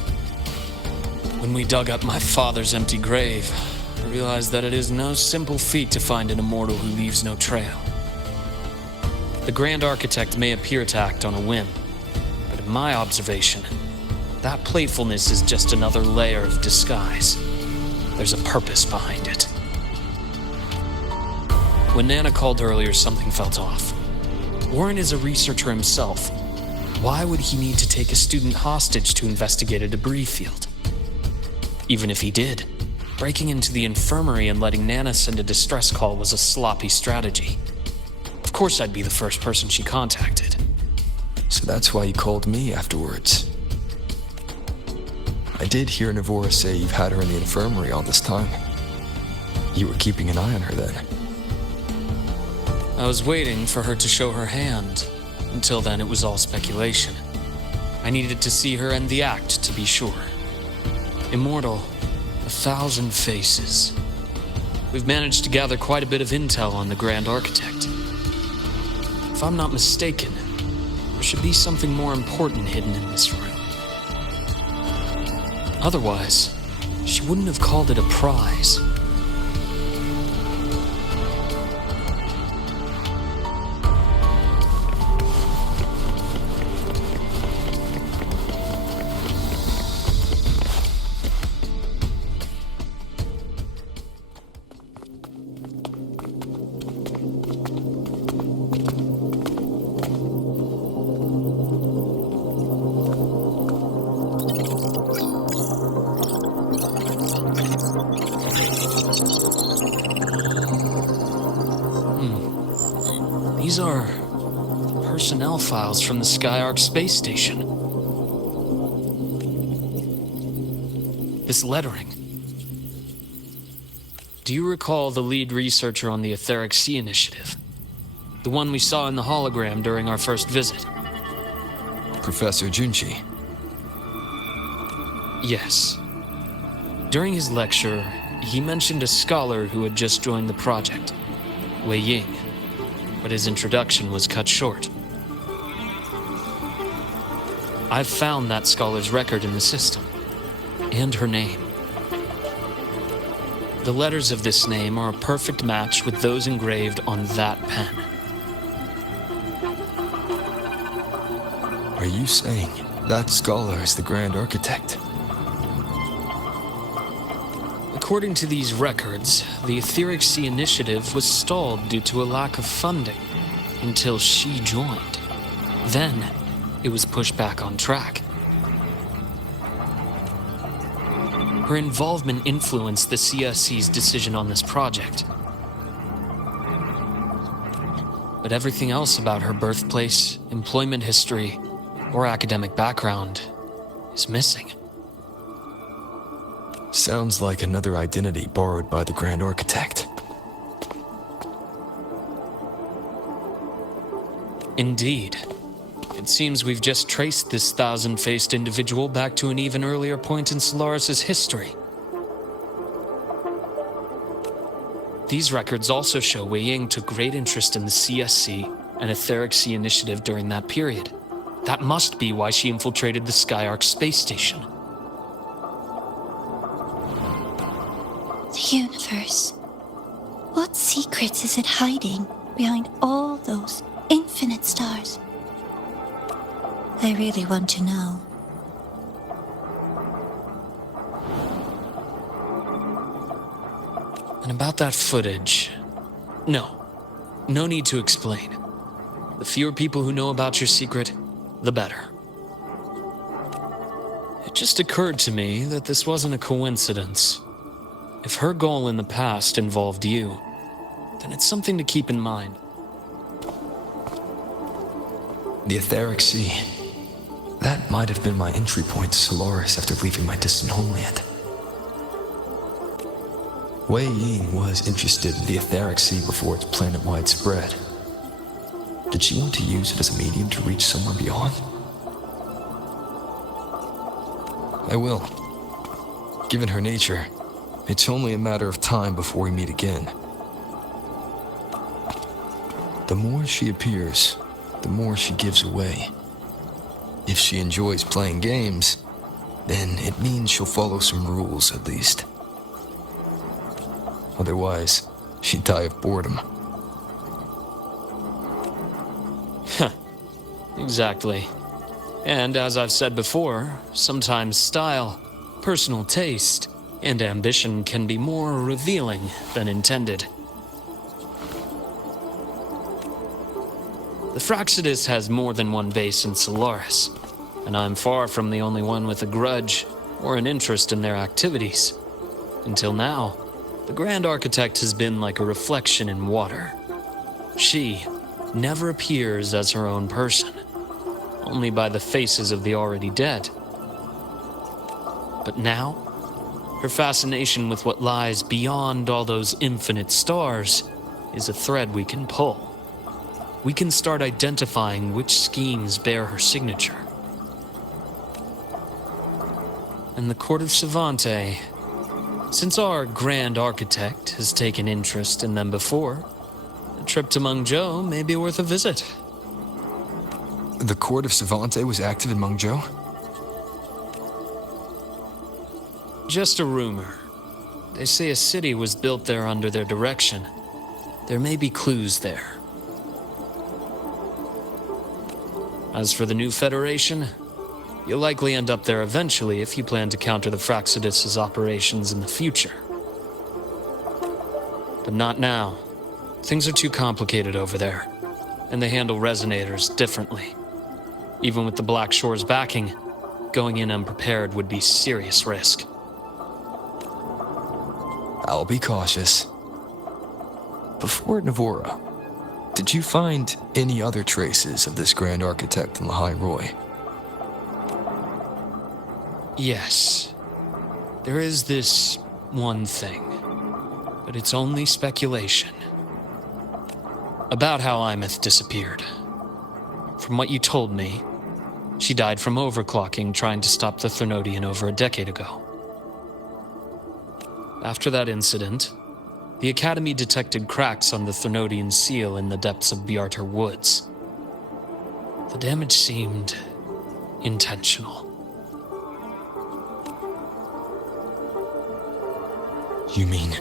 When we dug up my father's empty grave, I realized that it is no simple feat to find an immortal who leaves no trail. The grand architect may appear to act on a whim, but in my observation, that playfulness is just another layer of disguise. There's a purpose behind it. When Nana called earlier, something felt off. Warren is a researcher himself. Why would he need to take a student hostage to investigate a debris field? Even if he did, breaking into the infirmary and letting Nana send a distress call was a sloppy strategy. Of course I'd be the first person she contacted. So that's why you called me afterwards. I did hear Navora say you've had her in the infirmary all this time. You were keeping an eye on her then. I was waiting for her to show her hand. Until then, it was all speculation. I needed to see her end the act to be sure. Immortal, 1,000 faces. We've managed to gather quite a bit of intel on the Grand Architect. If I'm not mistaken, there should be something more important hidden in this room. Otherwise, she wouldn't have called it a prize. These are personnel files from the Sky Arc space station. This lettering. Do you recall the lead researcher on the Etheric Sea Initiative? The one we saw in the hologram during our first visit? Professor Junchi. Yes. During his lecture, he mentioned a scholar who had just joined the project, Wei Ying, but his introduction was cut short. I've found that scholar's record in the system, and her name. The letters of this name are a perfect match with those engraved on that pen. Are you saying that scholar is the Grand Architect? According to these records, the Etheric Sea Initiative was stalled due to a lack of funding until she joined. Then, it was pushed back on track. Her involvement influenced the CSC's decision on this project. But everything else about her birthplace, employment history, or academic background is missing. Sounds like another identity borrowed by the Grand Architect. Indeed. It seems we've just traced this 1,000-faced individual back to an even earlier point in Solaris' history. These records also show Wei Ying took great interest in the CSC and Etheric Sea Initiative during that period. That must be why she infiltrated the Skyark space station. The universe. What secrets is it hiding behind all those infinite stars? I really want to know. And about that footage... No need to explain. The fewer people who know about your secret, the better. It just occurred to me that this wasn't a coincidence. If her goal in the past involved you, then it's something to keep in mind. The Etheric Sea. That might have been my entry point to Solaris after leaving my distant homeland. Wei Ying was interested in the Etheric Sea before its planet-wide spread. Did she want to use it as a medium to reach somewhere beyond? I will. Given her nature, it's only a matter of time before we meet again. The more she appears, the more she gives away. If she enjoys playing games, then it means she'll follow some rules at least. Otherwise, she'd die of boredom. Exactly. And as I've said before, sometimes style, personal taste, and ambition can be more revealing than intended. The Fraxidus has more than one base in Solaris, and I'm far from the only one with a grudge or an interest in their activities. Until now, the Grand Architect has been like a reflection in water. She never appears as her own person, only by the faces of the already dead. But now, her fascination with what lies beyond all those infinite stars is a thread we can pull. We can start identifying which schemes bear her signature. And the Court of Savante, since our Grand Architect has taken interest in them before, a trip to Mengzhou may be worth a visit. The Court of Savante was active in Mengzhou? Just a rumor. They say a city was built there under their direction. There may be clues there. As for the new Federation, you'll likely end up there eventually if you plan to counter the Fraxidus' operations in the future. But not now. Things are too complicated over there, and they handle resonators differently. Even with the Black Shore's backing, going in unprepared would be serious risk. I'll be cautious. Before Navora, did you find any other traces of this Grand Architect in Lahai Roy? Yes. There is this one thing, but it's only speculation. About how Imeth disappeared. From what you told me, she died from overclocking trying to stop the Threnodian over a decade ago. After that incident, the Academy detected cracks on the Threnodian seal in the depths of Biarter Woods. The damage seemed intentional. You mean?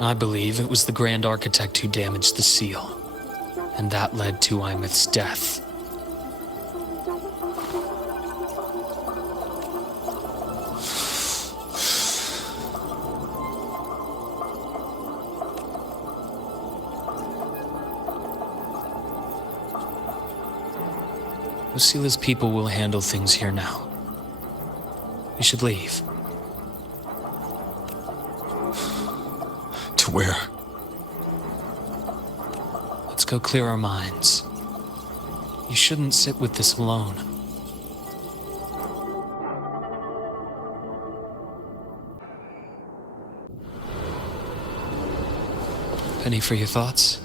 I believe it was the Grand Architect who damaged the seal, and that led to Imeth's death. Lucila's people will handle things here now. We should leave. To where? Let's go clear our minds. You shouldn't sit with this alone. Penny for your thoughts?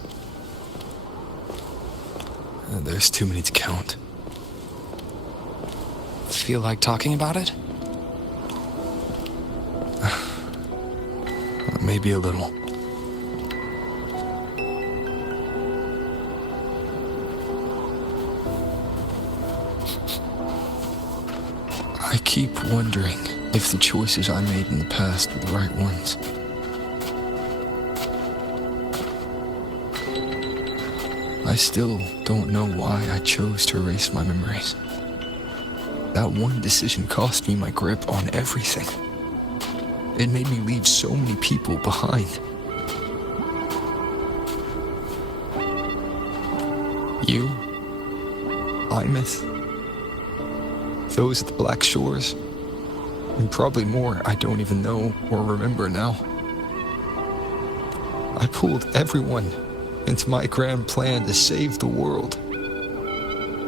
There's too many to count. Feel like talking about it? Maybe. Maybe a little. I keep wondering if the choices I made in the past were the right ones. I still don't know why I chose to erase my memories. That one decision cost me my grip on everything. It made me leave so many people behind. You, Imeth, those at the Black Shores, and probably more I don't even know or remember now. I pulled everyone into my grand plan to save the world.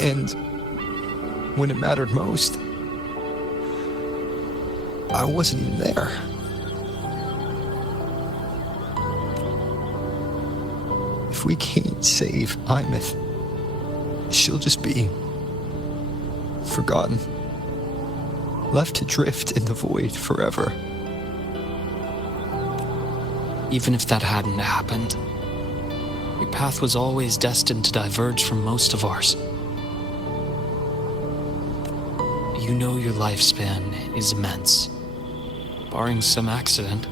And when it mattered most, I wasn't even there. If we can't save Imeth, she'll just be forgotten, left to drift in the void forever. Even if that hadn't happened, your path was always destined to diverge from most of ours. You know your lifespan is immense. Barring some accident,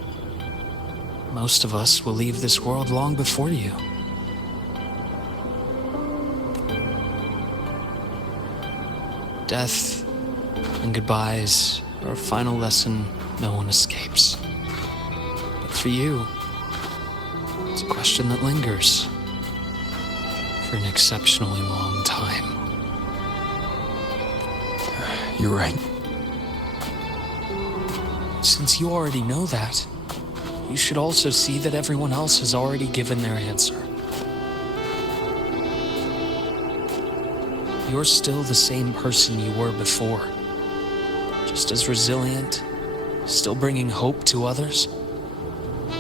most of us will leave this world long before you. Death and goodbyes are a final lesson no one escapes. But for you, it's a question that lingers for an exceptionally long time. You're right. Since you already know that, you should also see that everyone else has already given their answer. You're still the same person you were before. Just as resilient, still bringing hope to others.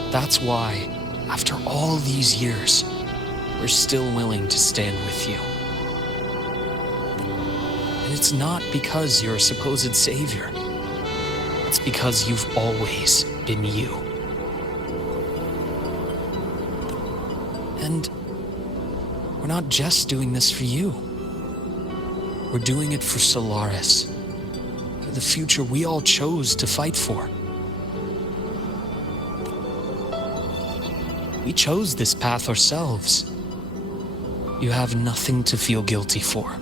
That's why, after all these years, we're still willing to stand with you. And it's not because you're a supposed savior. It's because you've always been you. And we're not just doing this for you. We're doing it for Solaris, for the future we all chose to fight for. We chose this path ourselves. You have nothing to feel guilty for.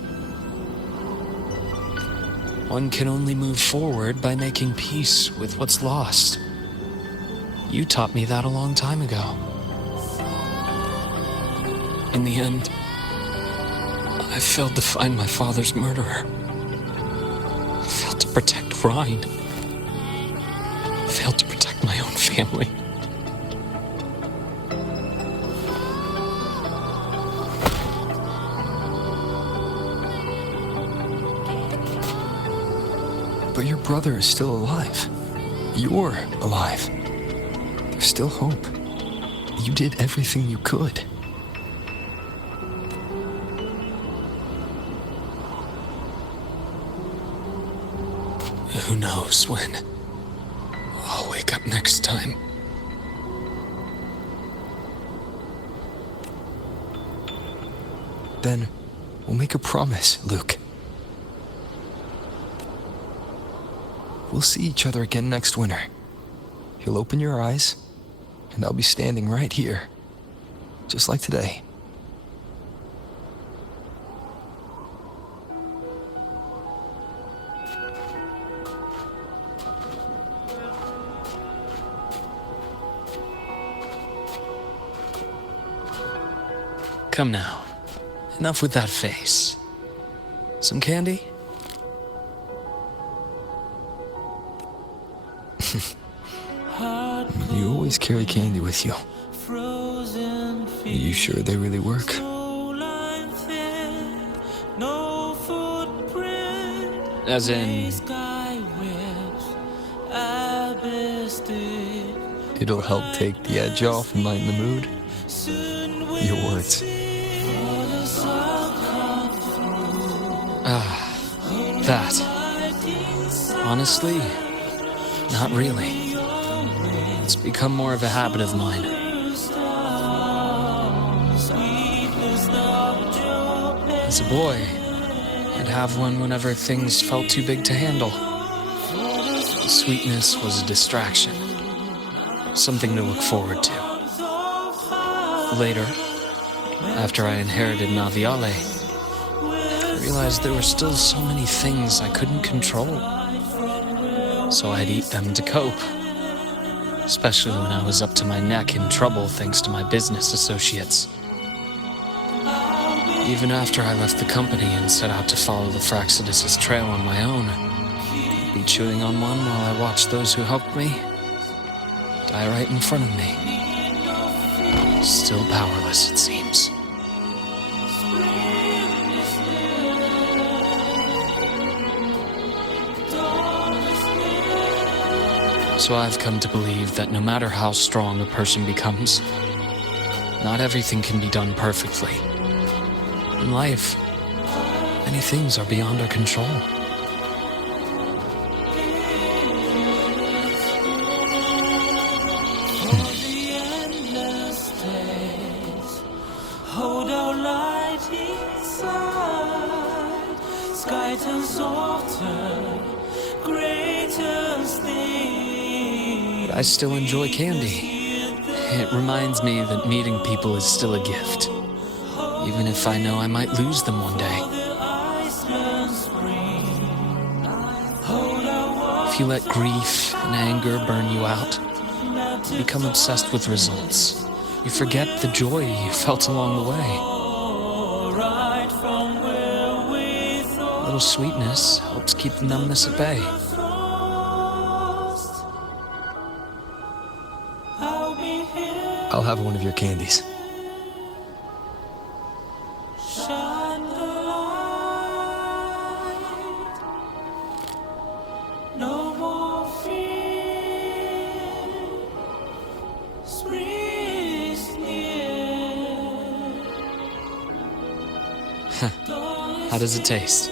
One can only move forward by making peace with what's lost. You taught me that a long time ago. In the end, I failed to find my father's murderer. I failed to protect Ryan. I failed to protect my own family. But your brother is still alive. You're alive. There's still hope. You did everything you could. Who knows when I'll wake up next time. Then we'll make a promise, Luke. We'll see each other again next winter. You'll open your eyes, and I'll be standing right here, just like today. Come now. Enough with that face. Some candy? You always carry candy with you. Are you sure they really work? As in, it'll help take the edge off and lighten the mood? Your words. That. Honestly, not really. It's become more of a habit of mine. As a boy, I'd have one whenever things felt too big to handle. The sweetness was a distraction, something to look forward to. Later, after I inherited Naviale, I realized there were still so many things I couldn't control. So I'd eat them to cope, especially when I was up to my neck in trouble thanks to my business associates. Even after I left the company and set out to follow the Fraxidus' trail on my own, I'd be chewing on one while I watched those who helped me die right in front of me. Still powerless, it seems. So I've come to believe that no matter how strong a person becomes, not everything can be done perfectly. In life, many things are beyond our control. But I still enjoy candy. It reminds me that meeting people is still a gift, even if I know I might lose them one day. If you let grief and anger burn you out, you become obsessed with results. You forget the joy you felt along the way. A little sweetness helps keep the numbness at bay. I'll have one of your candies. How does it taste?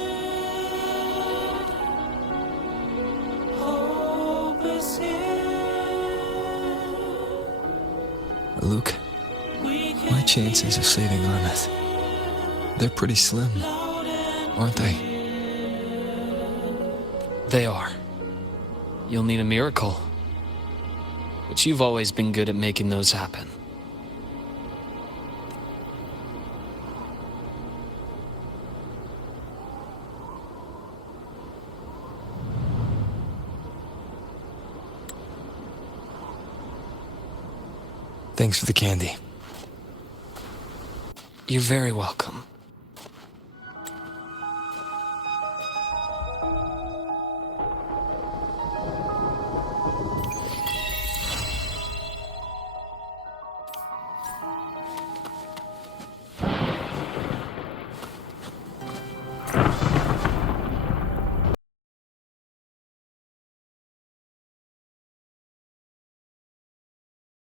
Luke, my chances of saving Armeth, they're pretty slim, aren't they? They are. You'll need a miracle. But you've always been good at making those happen. Thanks for the candy. You're very welcome.